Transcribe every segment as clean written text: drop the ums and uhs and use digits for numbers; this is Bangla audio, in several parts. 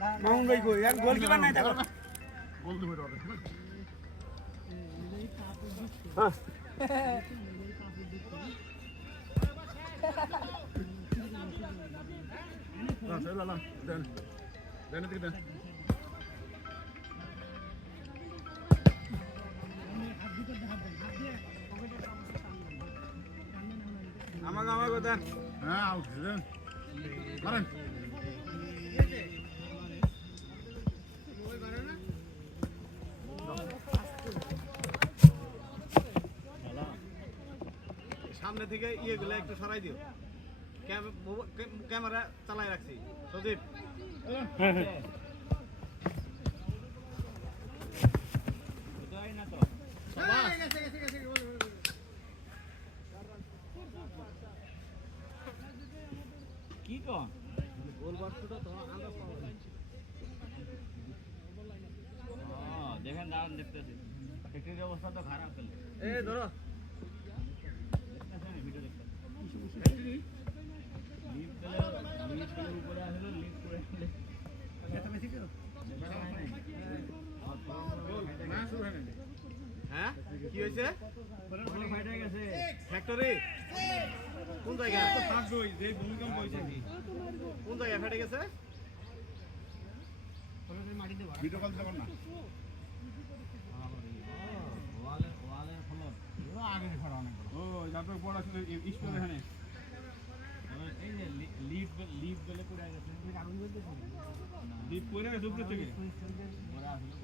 মামুন ভাই কই আর গোলকিপার নাই দেখো গোল দিবে ওরে হ্যাঁ না চল লাম দেন দেন দিকে দেন আমার কথা হ্যাঁ আউট দেন মারেন সামনে থেকে ইয়েগুলো একটু সরাই দিও ক্যামেরা চালাই রাখছি সজীব কি কন গোল বাক্সটা তো আন্দাজ পাওয়া যায় দেখেন দাঁড়ান দেখতেছি টেকনিক অবস্থা তো খারাপ হলো এই ধরো ভিডিও দেখতে লিফট উপরে আসলো লিফট করে এটা বেশি করো না শুরু হয় না হ্যাঁ কি হয়েছে ফাইট হয়ে গেছে ফ্যাক্টরি কোন জায়গায় যে ভূমিকম্প হয়েছে কোন জায়গায় ফেটে গেছে ভিডিও কল দেব না ওয়ালের ফলক আগে ফেরা অনেক ও যাতে বড় আসলে স্টোর এখানে এই যে লিফট গলে পড়ে গেছে আগুন জ্বলতেছে দ্বীপ পড়ে গেছে উপরে থেকে ওরা আসলে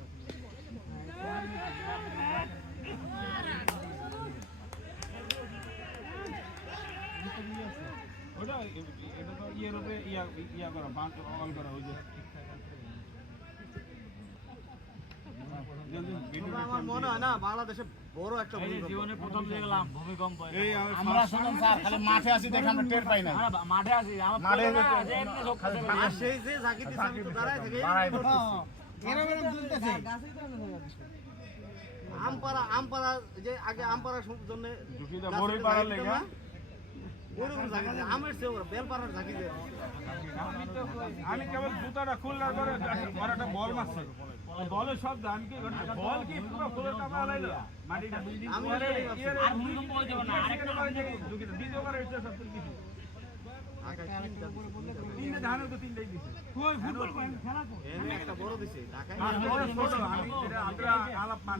ওটা এটা তো ইয়ের উপরে ইয়া করা বাঁধ অল করা ওই যে আমার মনে হয় না বাংলাদেশে বড় একটা ভূমিকম্প জীবনে প্রথম দেখলাম ভূমিকম্প আমরা শুনুন স্যার খালি মাঠে আছি দেখে আমরা টের পাই না মাঠে আছি আমার মাঠে আর সেই যে ঝাঁকি দিছে আমি তো দাঁড়ায় থেকে এরকম দুলতেছে আমপাড়া যে আগে আমপাড়া জন্য ঢুকিয়ে বড়ই পাড়ার লেগে ওরকম ঝাঁকি দিছে আমের চেয়ে ওরা বেলপাড়ার ঝাঁকি দেয় আমি কেবল জুতাটা খুললার পরে ওর একটা বল মারছে বলের শব্দ আমি কি বল কি পুরো ফুলের টাকা লাইলো মাটিটা আমি আর ভূমিকম্প হয়ে যাবে না আরেকটা দ্বিতীয়বার এসে সব কিছু তিনটে ধানের তো তিনটেই দিছে কই ফুটবল খেলা তো এনে একটা বড় দিছে ঢাকায় আর বড় ছোট আমি এটা আমরা আলাপ মান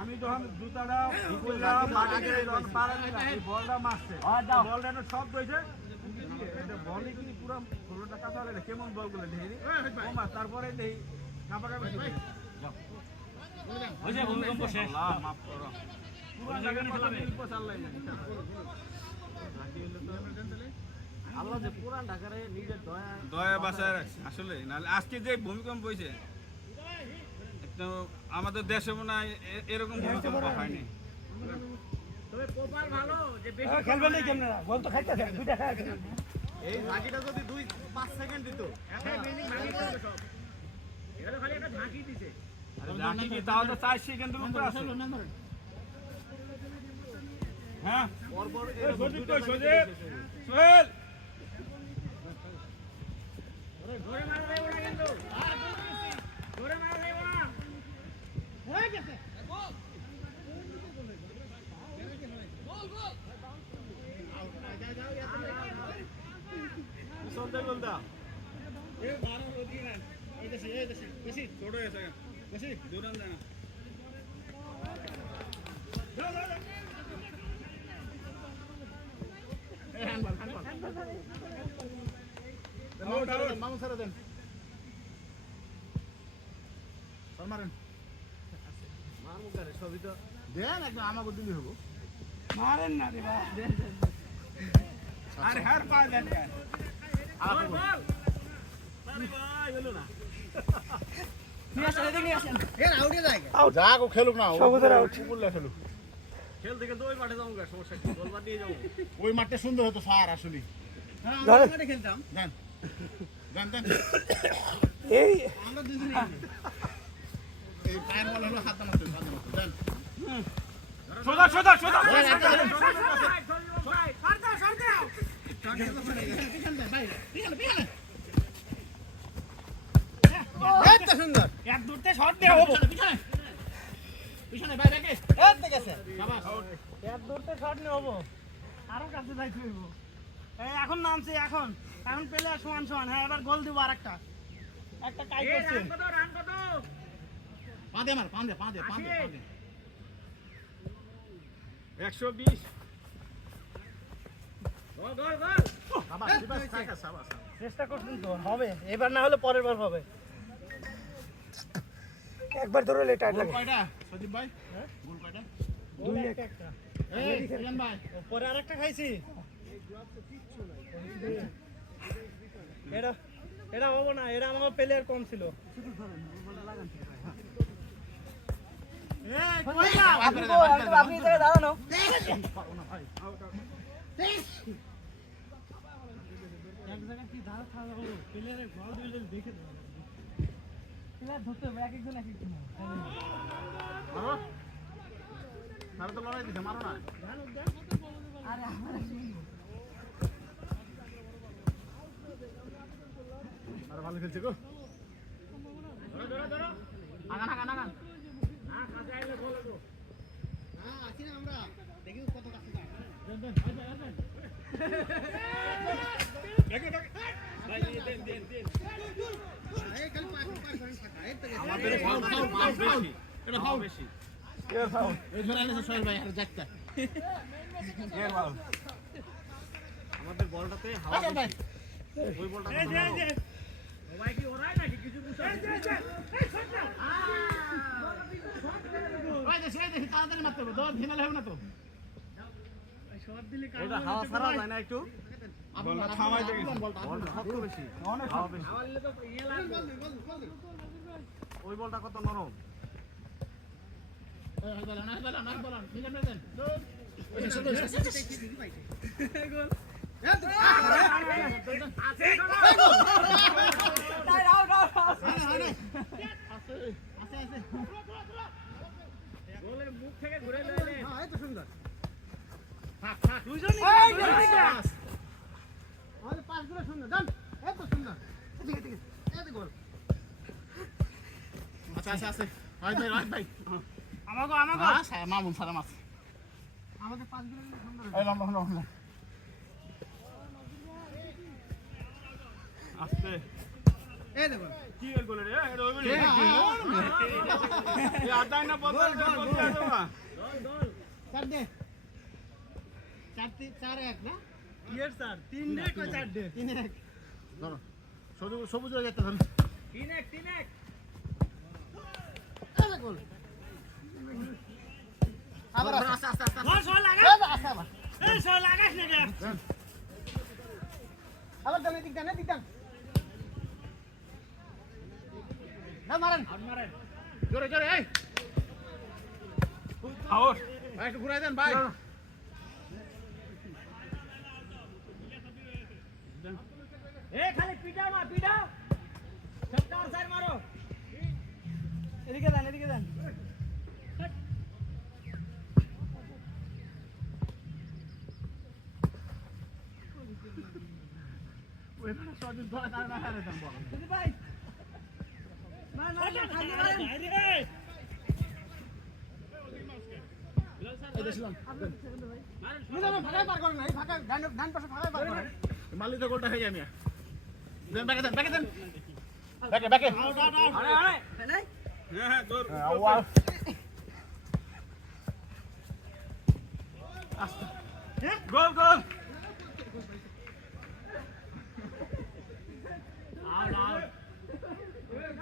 আমি যখন জুতাটা খুললাম মাটিতে যখন পাড়া দিলাম এই বলটা মারছে বলটা একটা শব্দ হয়েছে এটা বলে কি পুরো ফুলটা কাটা হলে কেমন বলগুলো ঢেরি ও মা তারপরে দেই কাপাকাপি ওই যে ভূমিকম্প শেষ মাফ করো পুরো জায়গা নিয়ে খেলাবে আল্লাহ যে পুরান ঢাকারে নিজের দয়া বাঁচায় রাখছে আসলে নাহলে আজকে যে ভূমিকম্প হয়েছে একটু আমাদের দেশে মনে হয় এরকম ভূমিকম্প হয়নি তবে কপাল ভালো যে বেশি খেলবে না কেমনে বল তো খাইতেছে দুইটা খায় এই ঝাঁকিটা যদি 2-5 সেকেন্ড দিত বিল্ডিং ভাঙি পড়বে সব এটা তো খালি একটা ঝাঁকি দিছে জানি কি তাও তো 4 সেকেন্ডের উপরে আছে হ্যাঁ পরপর সজীব কই সজীব সোহেল ধরে মারা যাবে না কিন্তু ধরে মারা যাবে না হয়ে গেছে সন্দেহ গোলদা এই 12 রোদি না এই দেশে বেশি ছোট হয়েছে বেশি দৌড়ান যায় না এই হ্যান্ডবল মামু সারা দেন মারেন মারমুকারে সবই তো দেন একদম আমাকে দিলি হবো মারেন না রে বাবা আরে হার পা দেন বল বল আরে ভাই হলো না নিয়ে আসেন এদিকে নিয়ে আসেন যা কো খেলুক না সবুজের আউট বললে খেলুক খেল থেকে তো ওই মাঠে যাবো গা সমস্যা কি গোলবার নিয়ে যাবো ওই মাঠটা সুন্দর হতো স্যার আসলে ধরেন। মাঠে খেলতাম দেন দেন দেন এই আমরা দুজনে এই পায়ের বল হলো হাত মারতে দেন সোজা সোজা সোজা ধরতে শট দিয়ে হবো পিছনে ভাই ব্যাকে এই ঠিক আছে শাবাশ ব্যাট ধরতে শট নিয়ে হবো আরো কাছে যাইতে হইব এই এখন নামছে এখন পেলে সমান সমান হ্যাঁ এবার গোল দিব আরেকটা একটা কাই করছে রান কত পা দে মার পা দে 120 গোল গোল গোল শাবাশ শাবাশ চেষ্টা করছেন তো হবে এবার না হলে পরের বার হবে একবার ধরে লে টাইট লাগে কয়টা সজীব ভাই গোল কয়টা গোল একটা এই সুজন ভাই পরে আরেকটা খাইছি এটা হবো না এটা আমার প্লেয়ার কম ছিল আপনি দাঁড়ানো এক জায়গায় কি ধারা থাকা হলো প্লেয়ারের ঘর দিলে দেখে প্লেয়ার ধরতে হবে এক একজন মারো মারো তো লড়াই দিছে মারো না আরে আমার আরে ভালো খেলছে গো ধরো আগান না কাছে আইলে গোল হলো আছি না আমরা দেখি কত কাছে যায় আমাদের ফাউল বেশি এটা ফাউল বেশি এর ফাউল এই ধরে এনেছে সোহেল ভাই আর যাত্রা এর ফাউল আমাদের বলটাতে হাওয়া বেশি ওই বলটা ভাই কি ওরাই নাকি কিছু বুঝা ওই দেখি তাড়াতাড়ি মারতে হবে দৌড় ঝিমালে হবে না তো শট দিলে এটা হাওয়া ছাড়া যায় না একটু বলটা থামাই দেখি বলটা শক্ত বেশি অনেক হাওয়া বেশি আমার তো ইয়ে লাগবে ওই বলটা কত নরম এই বলন নিগন দেন গোলের মুখ থেকে ঘুরে লইলে এই তো সুন্দর দুইজনই আমাদের পাঁচগুলো সুন্দর ডান এই তো সুন্দর ঠিক আছে এই তো গোল আচ্ছা আছে রাইট ভাই আমাগো মামুন সালাম আছে আমাদের পাঁচগুলো সুন্দর এই লম্বা আস্তে এই দেখো কি এর গোলে রে এটা ওই বলি এই আদায় না বদল গোল দিয়ে দেবা চার দে চার এক না ইয়ের স্যার 3 ডে কো 4 ডে 3-1 ধরো সবুজ হয়ে যেতে ধরুন 3-1 এই গোল আবার আস্তে বল সল লাগা আস্তে আবার এই সল লাগাস না রে আবার দিক দান না মারেন জোরে এই আউট ভাই একটু ঘুরাই দেন ভাই এ খালি পিটাও না পিটাও সবটার সাইড মারো এদিকে যান ওই মানে সদিন ধরে না হারে দেন বল দিদি ভাই না খালি মারেন এই দেখলাম মিলামে ফাঁকায় পার করেন না এই ফাঁকা ডান পাশে ফাঁকায় পার করেন মালি তো গোলটা হয়ে যায় মিয়া দেন ব্যাকে দেন ব্যাকে আরে হ্যাঁ দৌড় গোল গোল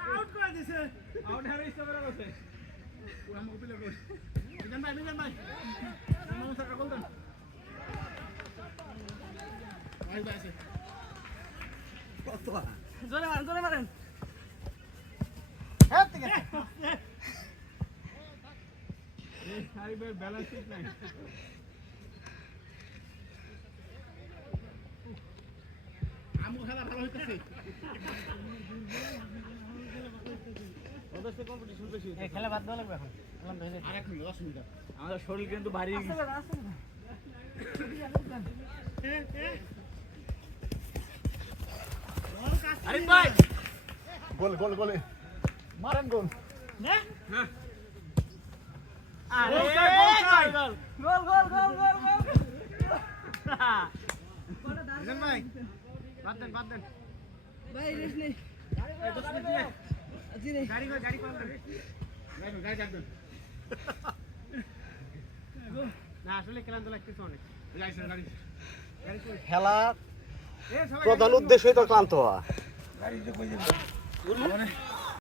আউট করে দিছে আউট হয়ে গেছে বড় কথা পুরা মুখ পিলে কই মিজান ভাই মামুন স্যার গোল দেন ভাই আছে কত জোরে মারেন হ্যাঁ ঠিক আছে এই সাইবের ব্যালেন্স ঠিক নাই আমু খেলা ভালো হইতেছে ওদের তো কম্পিটিশন বেশি এই খেলা বাদ দেওয়া লাগবে এখন আর 1 মিনিট 10 মিনিট আমাদের শরীর কিন্তু ভারী আরে ভাই গোল মারেন গোল নে হ্যাঁ আরে গোল চাই, গোল চাই। গোল গোল গোল গোল গোল মিজান ভাই বাদ দেন গাড়ি কল দেন গাড়ি চাপবেন না আসলে ক্লান্ত লাগতেছে অনেক গাড়ি খেলা প্রধান উদ্দেশ্যই তো ক্লান্ত হওয়া।